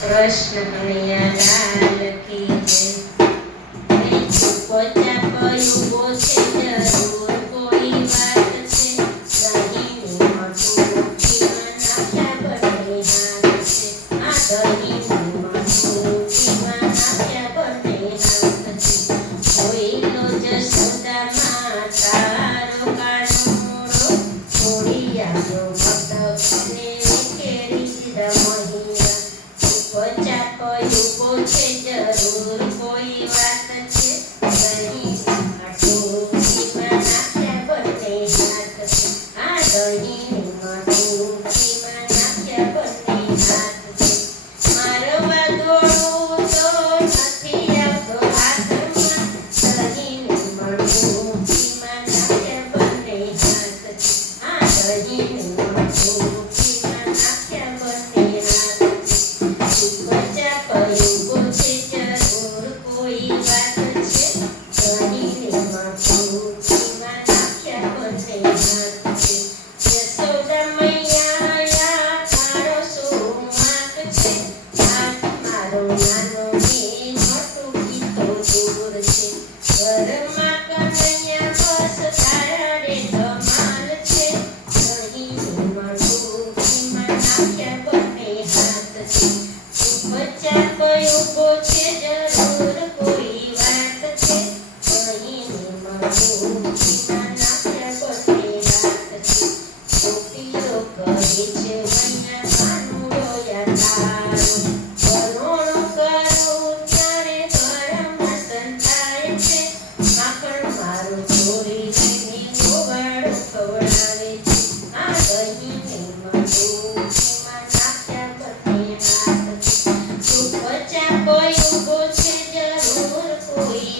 कृष्ण कन्हैया लाल की जय। पोचा पयुगो छे जरूर कोई बात छे नहीं मटू जीवन आख्या बने हाथ छे आ नहीं मटू जीवन आख्या बने हाथ छे कोई लो जसोदा माता रोकाणो मोरो छोड़ी आयो भक्त ने केरी दीदा महिरा पोचा पयुगो छे जरूर कोई बात छे नहीं मटू जीवन आख्या बने हाथ छे आ नहीं मटू जीवन आख्या बने हाथ छे मारवा दौड़ू तो નથી આવતો હાથમાં નહીં મટુ જીવન આખ્યા બને હાથ છે આ નહીં મટુ જીવન આખ્યા બને હાથ છે પોચા પયુગો છે જરૂર કોઈ વાત છે નહીં મટુ જીવન આખ્યા બને હાથ છે યશોદા મૈયા આયા તારો શું વાંક છે હાથ મારો નાનો ને મોટું કીધો દૂર છે ઘરમાં કનૈયા બસ તારા રે ધમાલ છે નહીં મટુ જીવન આખ્યા બને હાથ છે પોચા પયુગો છે જરૂર કોઈ વાત છે નહીં મટુ જીવન આખ્યા બને હાથ છે ગોપીઓ કહે છે મૈયા કાનુડો યાદારો કરોણો કરું ત્યારે ઘરમાં સંતાય છે માખણ મારો ચોરી લઈને ગોવાળો ખવડાવે છે આ નહીં મટુ જીવન આખ્યા બને હાથ છે પોચા પયુગો છે જરૂર કોઈ